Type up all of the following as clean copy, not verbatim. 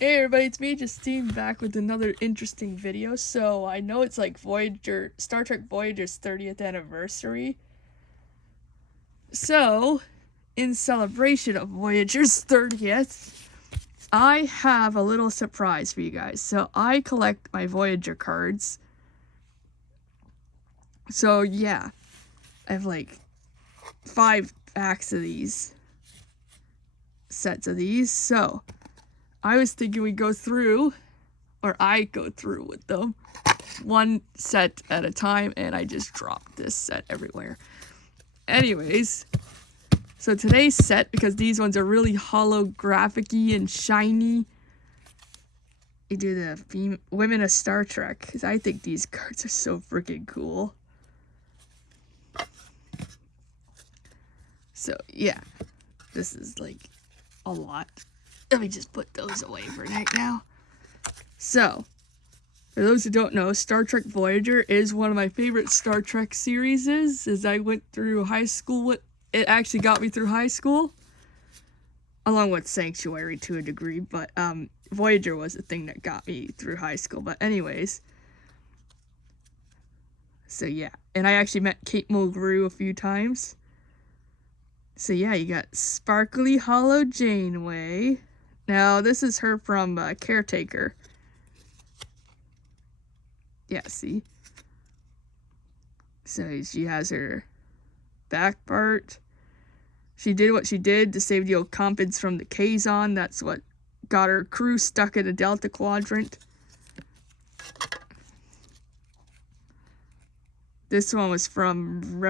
Hey everybody, it's me, Justine, back with another interesting video. So, I know it's like Star Trek Voyager's 30th anniversary. So, in celebration of Voyager's 30th, I have a little surprise for you guys. So, I collect my Voyager cards. So, yeah, I have like 5 packs of these, sets of these. So, I was thinking we'd go through, or I go through with them, one set at a time, and I just dropped this set everywhere. Anyways, so today's set, because these ones are really holographic-y and shiny, I do the Women of Star Trek, because I think these cards are so freaking cool. So, yeah, this is like a lot. Let me just put those away for right now. So, for those who don't know, Star Trek Voyager is one of my favorite Star Trek series. As I went through high school, it actually got me through high school, along with Sanctuary to a degree, but Voyager was the thing that got me through high school. But anyways, so yeah, and I actually met Kate Mulgrew a few times. So yeah, you got Sparkly Hollow Janeway. Now, this is her from Caretaker. Yeah, see? So she has her back part. She did what she did to save the Ocampans from the Kazon. That's what got her crew stuck in the Delta Quadrant. This one was from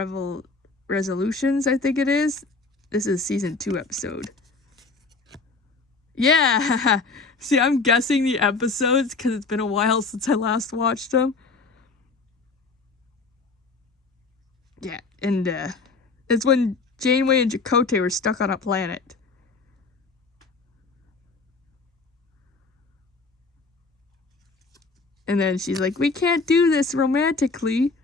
Resolutions, I think it is. This is a season 2 episode. Yeah! See, I'm guessing the episodes because it's been a while since I last watched them. Yeah, and it's when Janeway and Chakotay were stuck on a planet. And then she's like, we can't do this romantically.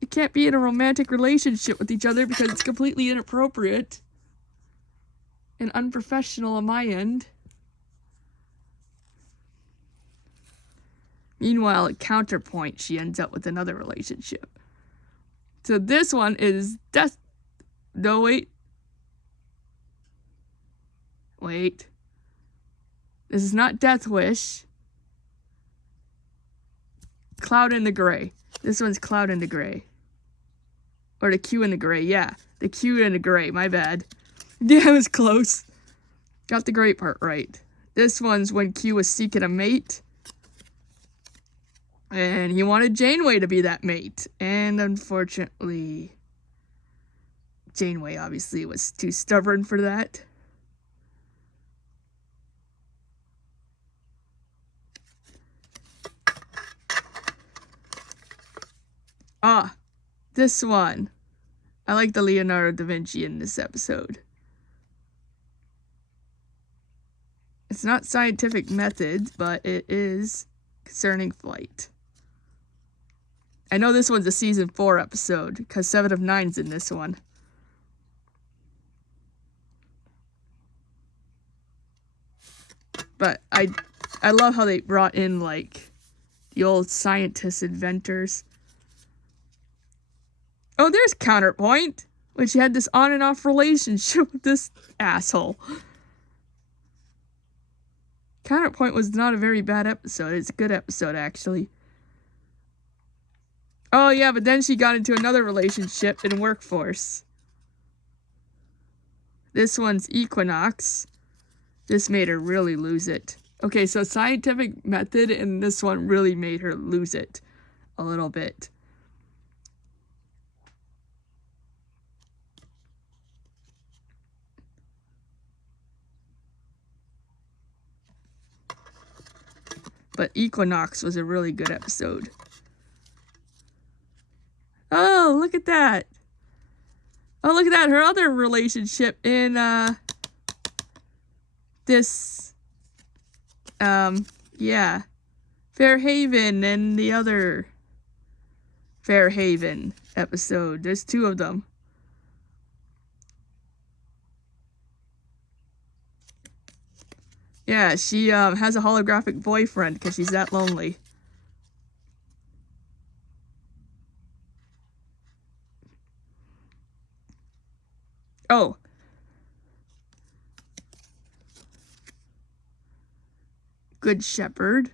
You can't be in a romantic relationship with each other because it's completely inappropriate and unprofessional on my end. Meanwhile, at Counterpoint, she ends up with another relationship. So this one is No, wait. Wait. This is not Death Wish. Cloud in the Gray. This one's Cloud in the Gray. Or the Q in the Gray, yeah. The Q in the Gray, my bad. Yeah, it was close. Got the gray part right. This one's when Q was seeking a mate. And he wanted Janeway to be that mate. And unfortunately, Janeway obviously was too stubborn for that. Ah, this one. I like the Leonardo da Vinci in this episode. It's not scientific methods, but it is concerning flight. I know this one's a season 4 episode, because 7 of 9's in this one. But I love how they brought in, like, the old scientists, inventors. Oh, there's Counterpoint, when she had this on and off relationship with this asshole. Counterpoint was not a very bad episode. It's a good episode, actually. Oh, yeah, but then she got into another relationship in Workforce. This one's Equinox. This made her really lose it. Okay, so scientific method in this one really made her lose it a little bit. But Equinox was a really good episode. Oh, look at that. Oh, look at that. Her other relationship in, this, yeah. Fairhaven and the other Fairhaven episode. There's 2 of them. Yeah, she has a holographic boyfriend because she's that lonely. Oh. Good Shepherd.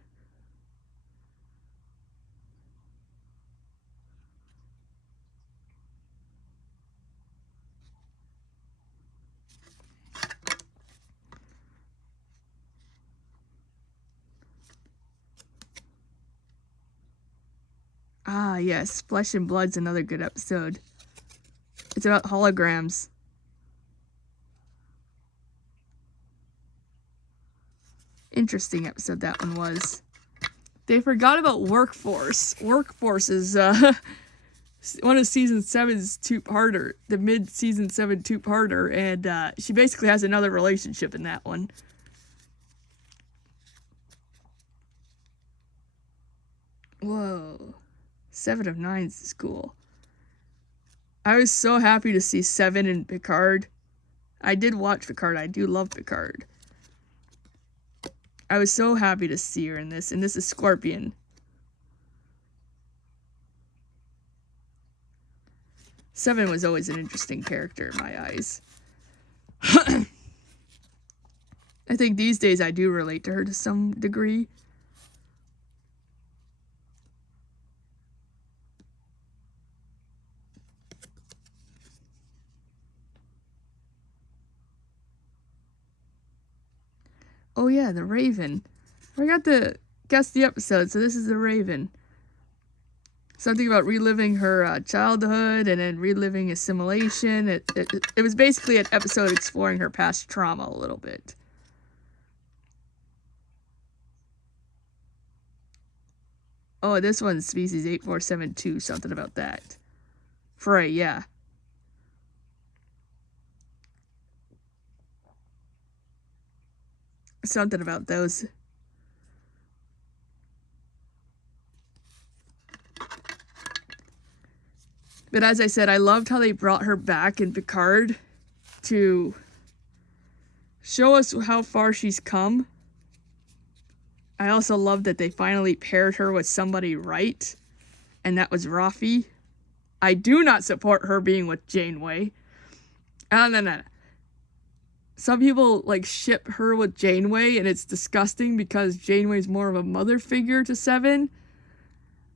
Ah, yes. Flesh and Blood's another good episode. It's about holograms. Interesting episode that one was. They forgot about Workforce. Workforce is one of season 7's two-parter, the mid-season 7 two-parter, and she basically has another relationship in that one. Whoa. 7 of 9's is cool. I was so happy to see 7 in Picard. I did watch Picard. I do love Picard. I was so happy to see her in this, and this is Scorpion. 7 was always an interesting character in my eyes. I think these days I do relate to her to some degree. Oh yeah, the Raven. I forgot to guess the episode, so this is the Raven. Something about reliving her childhood and then reliving assimilation. It was basically an episode exploring her past trauma a little bit. Oh, this one's species 8472, something about that. Frey, yeah. Something about those. But as I said, I loved how they brought her back in Picard to show us how far she's come. I also love that they finally paired her with somebody right, and that was Rafi. I do not support her being with Janeway. No. Some people like ship her with Janeway, and it's disgusting because Janeway's more of a mother figure to 7.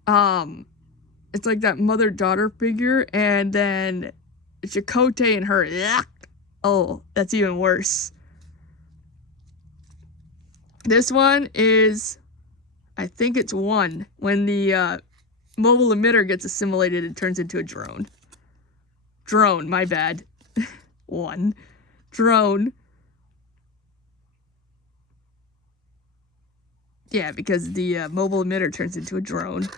It's like that mother-daughter figure, and then Chakotay and her. Ugh. Oh, that's even worse. This one is, I think it's 1, when the mobile emitter gets assimilated and turns into a drone. Drone, my bad. 1. Drone. Yeah, because the mobile emitter turns into a drone.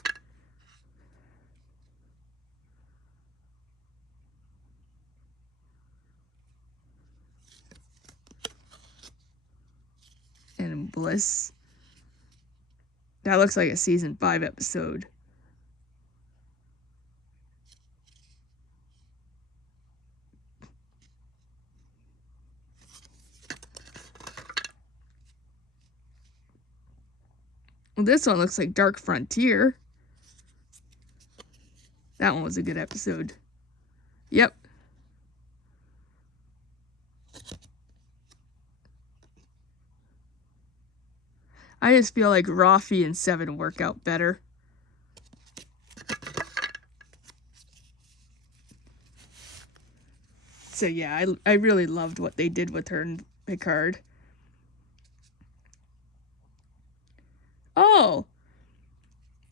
And Bliss. That looks like a season 5 episode. Well, this one looks like Dark Frontier. That one was a good episode. Yep. I just feel like Rafi and 7 work out better. So yeah, I really loved what they did with her in Picard. Oh!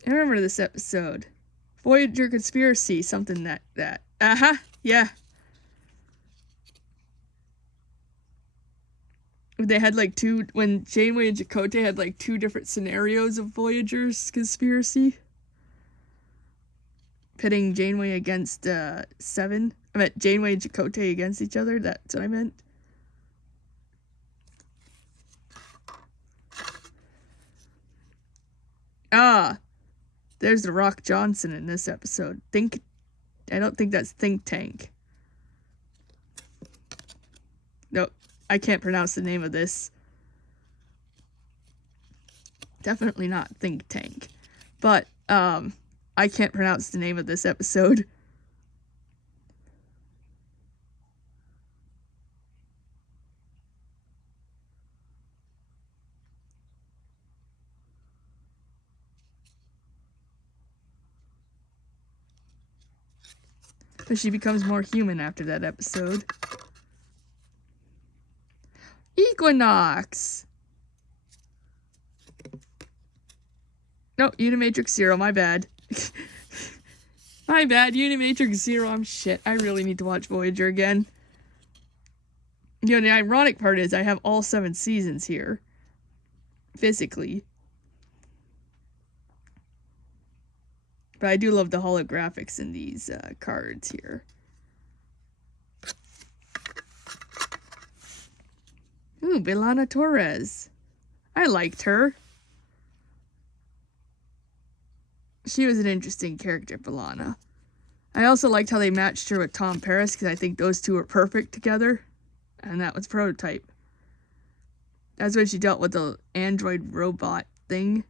I remember this episode. Voyager Conspiracy, something that. Uh-huh, yeah. They had like when Janeway and Chakotay had like 2 different scenarios of Voyager's conspiracy. Pitting Janeway against 7. I meant Janeway and Chakotay against each other, that's what I meant. Ah, there's the Rock Johnson in this episode. I don't think that's Think Tank. Nope, I can't pronounce the name of this. Definitely not think tank. But, I can't pronounce the name of this episode. But she becomes more human after that episode. Equinox! No, Unimatrix Zero, my bad. My bad, Unimatrix Zero, I'm shit. I really need to watch Voyager again. You know, the ironic part is I have all 7 seasons here. Physically. But I do love the holographics in these cards here. Ooh, Belana Torres. I liked her. She was an interesting character, Belana. I also liked how they matched her with Tom Paris, because I think those two were perfect together. And that was Prototype. That's when she dealt with the android robot thing.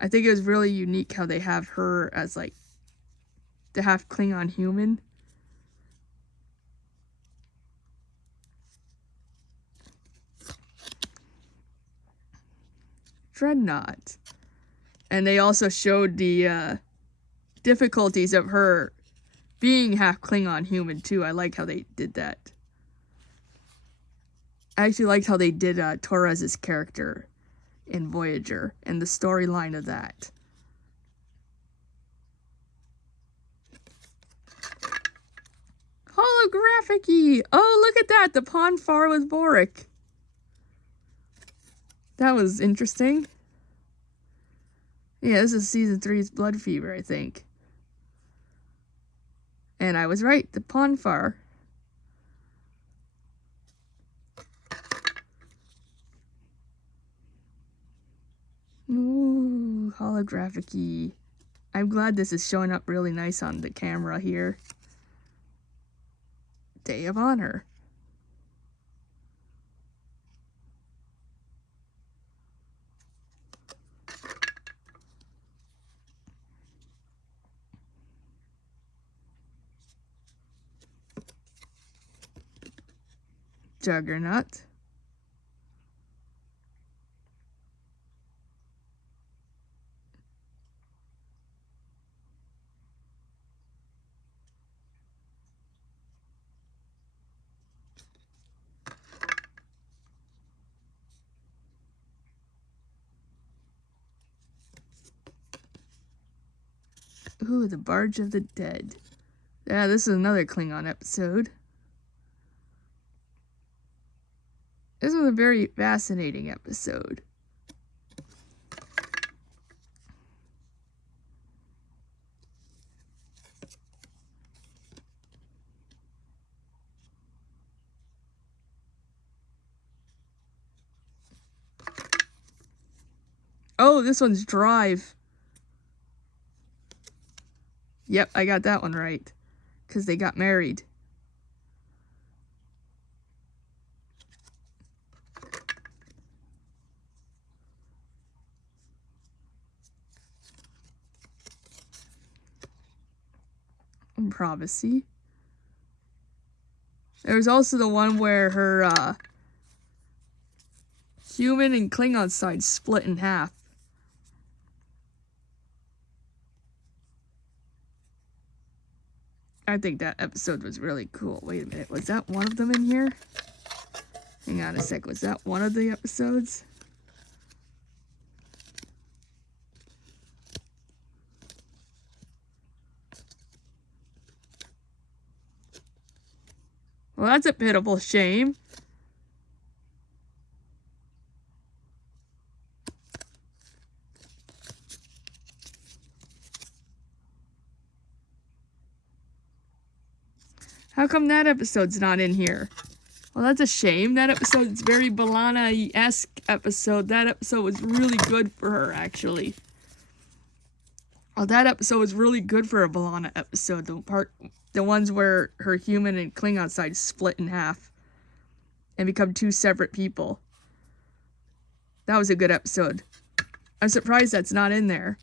I think it was really unique how they have her as, like, the half Klingon human. Dreadnought. And they also showed the difficulties of her being half Klingon human, too. I like how they did that. I actually liked how they did Torres' character in Voyager and the storyline of that. Holographic-y! Oh, look at that! The Ponfar with Boric. That was interesting. Yeah, this is season 3's Blood Fever, I think. And I was right, the Ponfar. Ooh, holographic-y. I'm glad this is showing up really nice on the camera here. Day of Honor. Juggernaut. Ooh, the Barge of the Dead. Yeah, this is another Klingon episode. This was a very fascinating episode. Oh, this one's Drive. Yep, I got that one right. Because they got married. Prophecy. There was also the one where her human and Klingon side split in half. I think that episode was really cool. Wait a minute, was that one of them in here? Hang on a sec, was that one of the episodes? Well, that's a pitiful shame. How come that episode's not in here? Well, that's a shame. That episode's very B'Elanna-esque episode. That episode was really good for her, actually. Oh, that episode was really good for a B'Elanna episode. The ones where her human and Klingon side split in half and become two separate people. That was a good episode. I'm surprised that's not in there.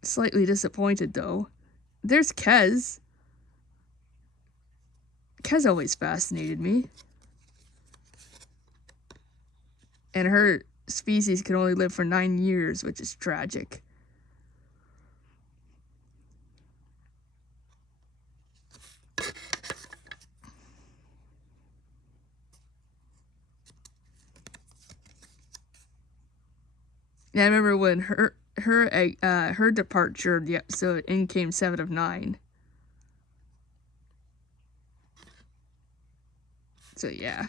Slightly disappointed, though. There's Kez. Kez always fascinated me. And her species can only live for 9 years, which is tragic. And I remember when her departure, the episode In Came 7 of 9. So yeah.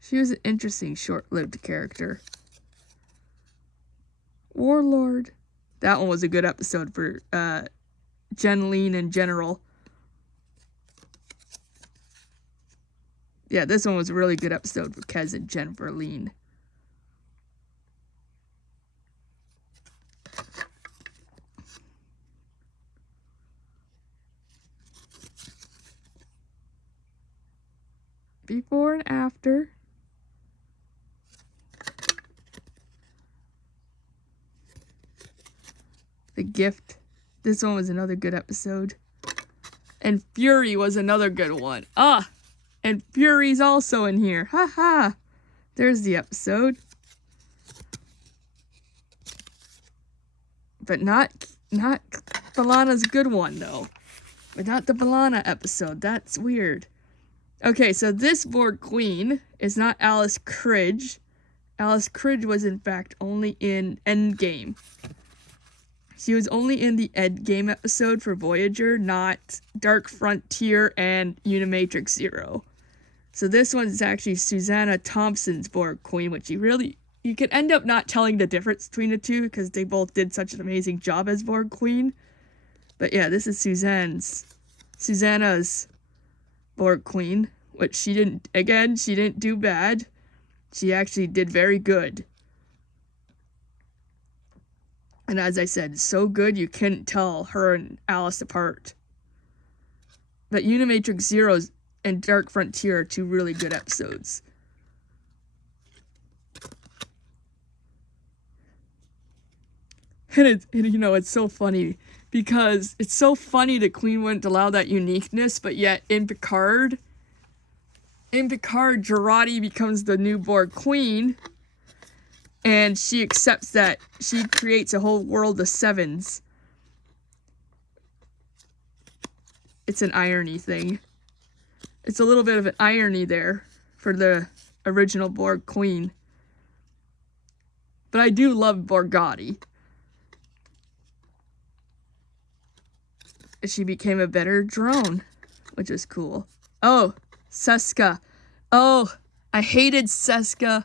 She was an interesting short-lived character. Warlord. That one was a good episode for Jen Lean in general. Yeah, this one was a really good episode for Kez and Jennifer Lean. Before and after. The Gift. This one was another good episode. And Fury was another good one. Ah! And Fury's also in here. Ha ha! There's the episode. But not B'Elanna's good one, though. But not the B'Elanna episode. That's weird. Okay, so this Borg Queen is not Alice Cridge. Alice Cridge was, in fact, only in Endgame. She was only in the Endgame episode for Voyager, not Dark Frontier and Unimatrix Zero. So this one's actually Susanna Thompson's Borg Queen, which you could end up not telling the difference between the two because they both did such an amazing job as Borg Queen. But yeah, this is Susanna's Borg Queen, which she didn't do bad. She actually did very good. And as I said, so good you couldn't tell her and Alice apart. But Unimatrix Zero and Dark Frontier are two really good episodes. And it's so funny because it's so funny the Queen wouldn't allow that uniqueness, but yet in Picard, Jurati becomes the new Borg Queen. And she accepts that she creates a whole world of sevens. It's an irony thing. It's a little bit of an irony there for the original Borg Queen. But I do love Borgatti. She became a better drone, which is cool. Oh, Seska. Oh, I hated Seska.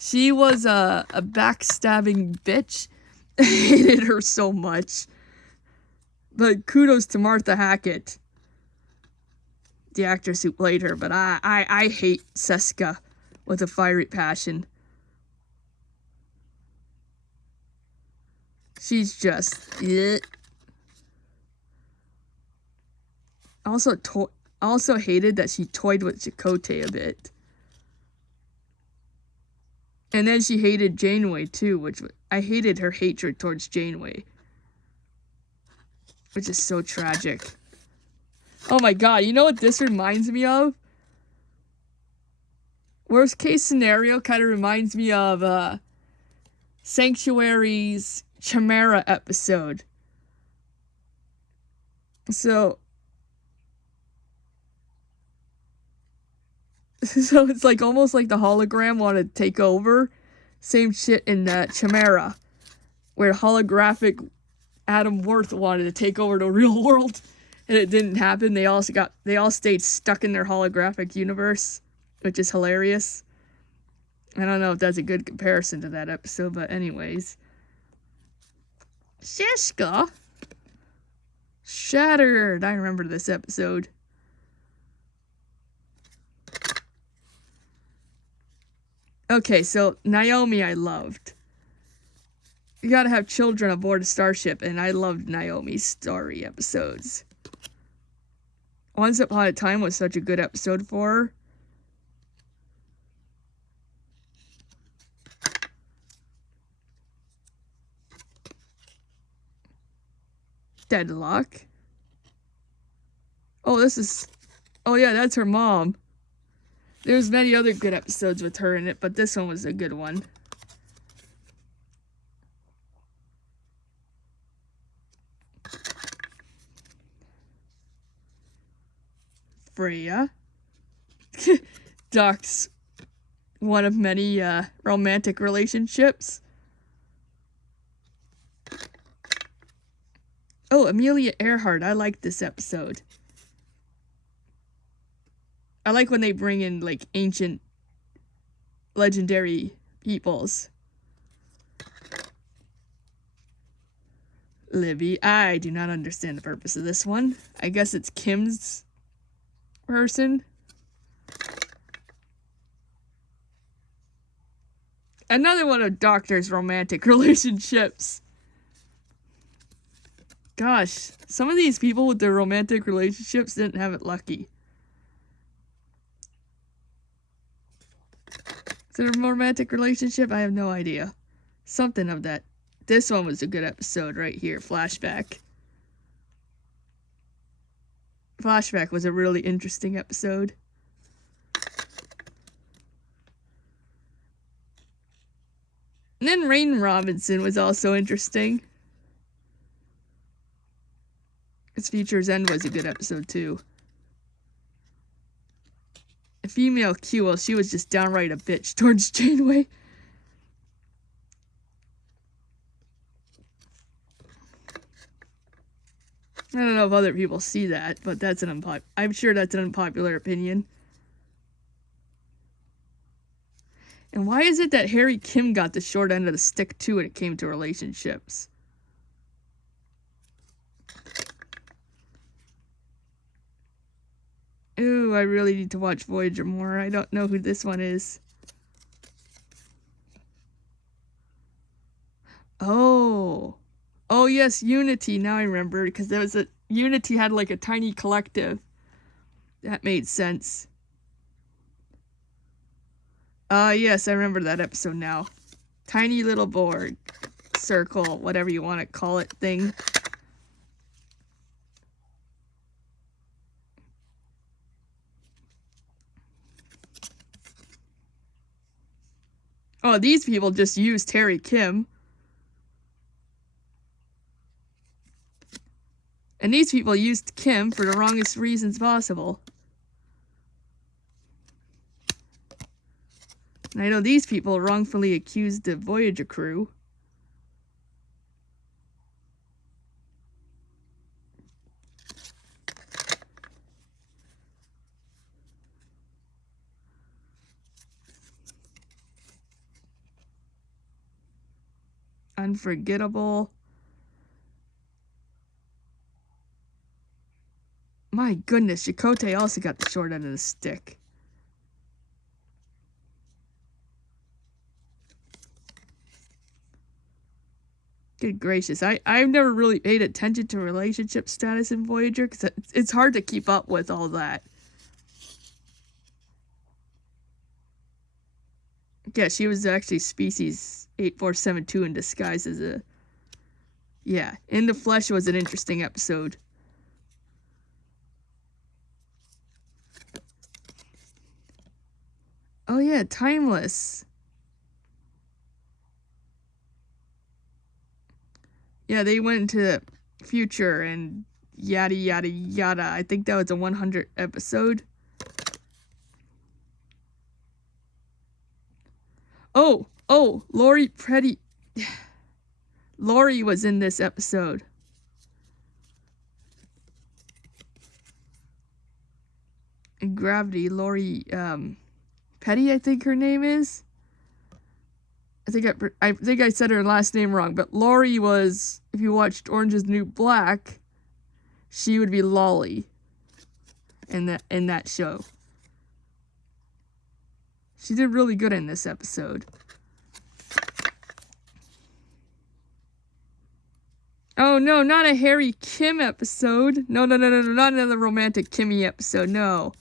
She was a backstabbing bitch. I hated her so much. But kudos to Martha Hackett, the actress who played her. But I hate Seska with a fiery passion. She's just... I also hated that she toyed with Chakotay a bit. And then she hated Janeway too, which I hated her hatred towards Janeway. Which is so tragic. Oh my god, you know what this reminds me of? Worst case scenario kind of reminds me of Sanctuary's Chimera episode. So it's like almost like the hologram wanted to take over. Same shit in Chimera, where holographic Adam Worth wanted to take over the real world, and it didn't happen. They all stayed stuck in their holographic universe, which is hilarious. I don't know if that's a good comparison to that episode, but anyways. Shiska Shattered. I remember this episode. Okay, so Naomi I loved. You gotta have children aboard a starship, and I loved Naomi's story episodes. Once Upon a Time was such a good episode for her. Deadlock. Oh, oh yeah, that's her mom. There's many other good episodes with her in it, but this one was a good one. Freya. Doc's one of many romantic relationships. Oh, Amelia Earhart. I like this episode. I like when they bring in, like, ancient, legendary peoples. Libby. I do not understand the purpose of this one. I guess it's Kim's person. Another one of Doctor's romantic relationships. Gosh, some of these people with their romantic relationships didn't have it lucky. Is it a romantic relationship? I have no idea. Something of that. This one was a good episode right here. Flashback. Flashback was a really interesting episode. And then Rain Robinson was also interesting. Its Future's End was a good episode too. A female Q, well, she was just downright a bitch towards Janeway. I don't know if other people see that, but that's I'm sure that's an unpopular opinion. And why is it that Harry Kim got the short end of the stick too when it came to relationships? Ooh, I really need to watch Voyager more. I don't know who this one is. Oh. Oh yes, Unity. Now I remember, because there was Unity had like a tiny collective. That made sense. Yes, I remember that episode now. Tiny little board, circle, whatever you want to call it, thing. Oh, these people just used Harry Kim. And these people used Kim for the wrongest reasons possible. And I know these people wrongfully accused the Voyager crew. Unforgettable. My goodness, Chakotay also got the short end of the stick. Good gracious. I've never really paid attention to relationship status in Voyager because it's hard to keep up with all that. Yeah, she was actually species 8472 in disguise as a... Yeah, In the Flesh was an interesting episode. Oh yeah, Timeless. Yeah, they went into the future and yada yada yada. I think that was a 100 episode. Oh, Lori Petty. Lori was in this episode. In Gravity, Lori Petty, I think her name is. I think I said her last name wrong, but Lori was, if you watched Orange is the New Black, she would be Lolly in that show. She did really good in this episode. Oh no, not a Harry Kim episode. No, not another romantic Kimmy episode, no.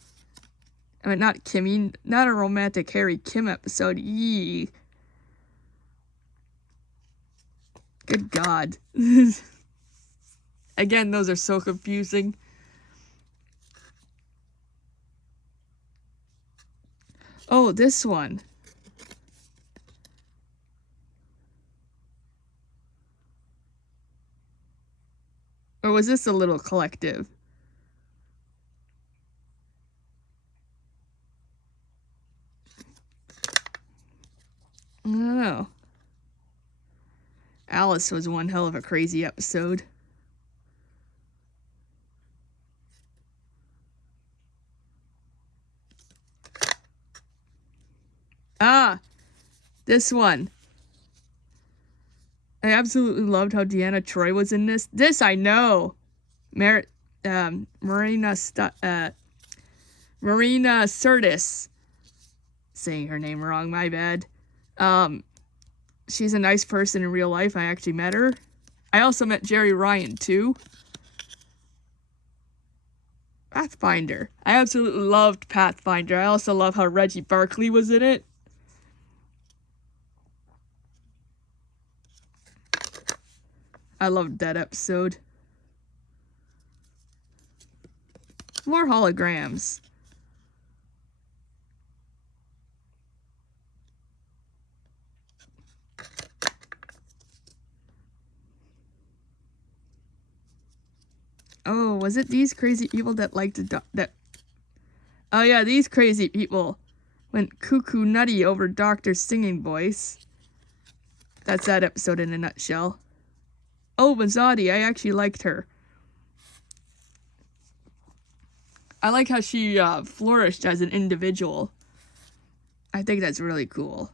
I mean, not Kimmy, not a romantic Harry Kim episode. Yee. Good God. Again, those are so confusing. Oh, this one. Or was this a little collective? I don't know. Alice was one hell of a crazy episode. Ah, this one. I absolutely loved how Deanna Troi was in this. This I know. Marina Sirtis. Saying her name wrong, my bad. She's a nice person in real life. I actually met her. I also met Jerry Ryan, too. Pathfinder. I absolutely loved Pathfinder. I also love how Reggie Barkley was in it. I loved that episode. More holograms. Oh, was it these crazy people that liked to that? Oh yeah, these crazy people went cuckoo nutty over Doctor's singing voice. That's that episode in a nutshell. Oh, Mazzotti, I actually liked her. I like how she flourished as an individual. I think that's really cool.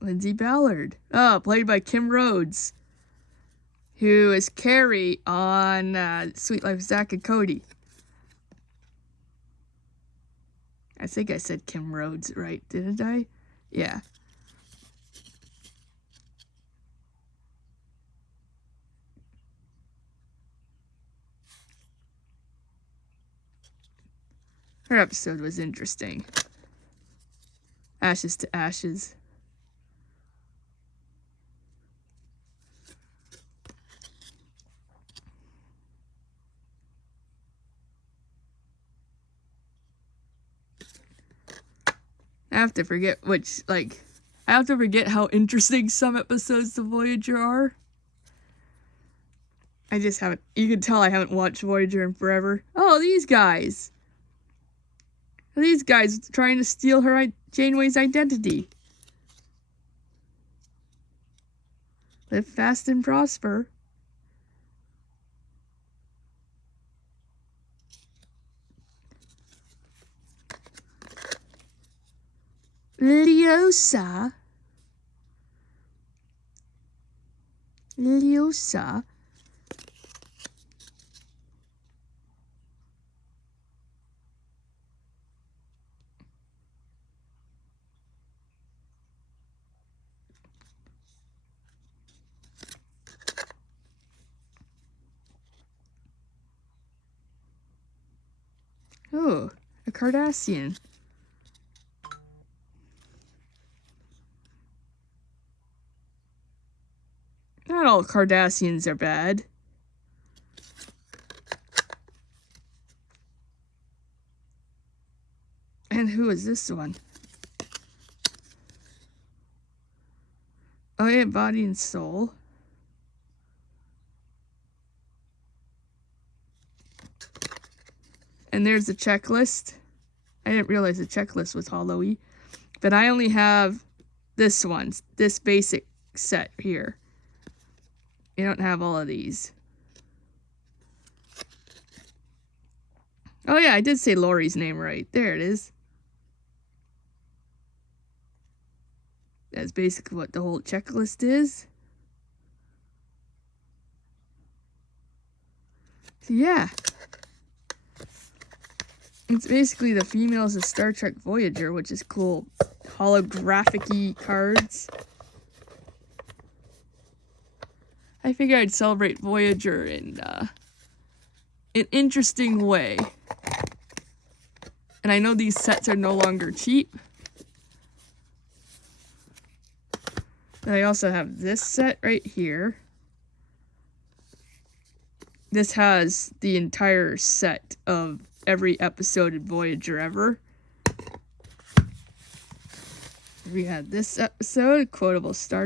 Lindsay Ballard. Oh, played by Kim Rhodes, who is Carrie on Sweet Life of Zack and Cody. I think I said Kim Rhodes right, didn't I? Yeah. Her episode was interesting. Ashes to Ashes. I have to forget I have to forget how interesting some episodes of Voyager are. I just haven't, you can tell I haven't watched Voyager in forever. Oh, these guys. These guys trying to steal Janeway's identity. Live fast and prosper. Lyosa. Oh, a Cardassian. Not all Cardassians are bad. And who is this one? Oh yeah, Body and Soul. And there's the checklist. I didn't realize the checklist was hollow-y. But I only have this one, this basic set here. You don't have all of these. Oh yeah, I did say Lori's name right. There it is. That's basically what the whole checklist is. So yeah. It's basically the females of Star Trek Voyager, which is cool. Holographic-y cards. I figured I'd celebrate Voyager in an interesting way. And I know these sets are no longer cheap. But I also have this set right here. This has the entire set of every episode in Voyager ever. We had this episode, quotable this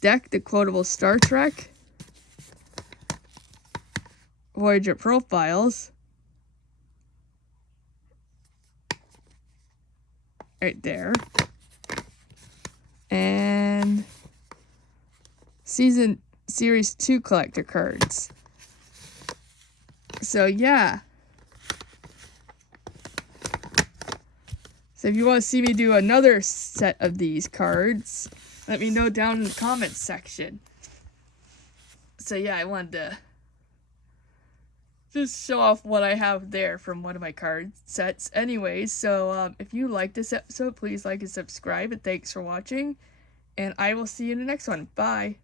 deck, the quotable Star Trek. Voyager profiles. Right there. And Series 2 collector cards. So yeah. So if you want to see me do another set of these cards, let me know down in the comments section. So yeah, I wanted to just show off what I have there from one of my card sets. Anyways, so if you like this episode, please like and subscribe, and thanks for watching. And I will see you in the next one. Bye.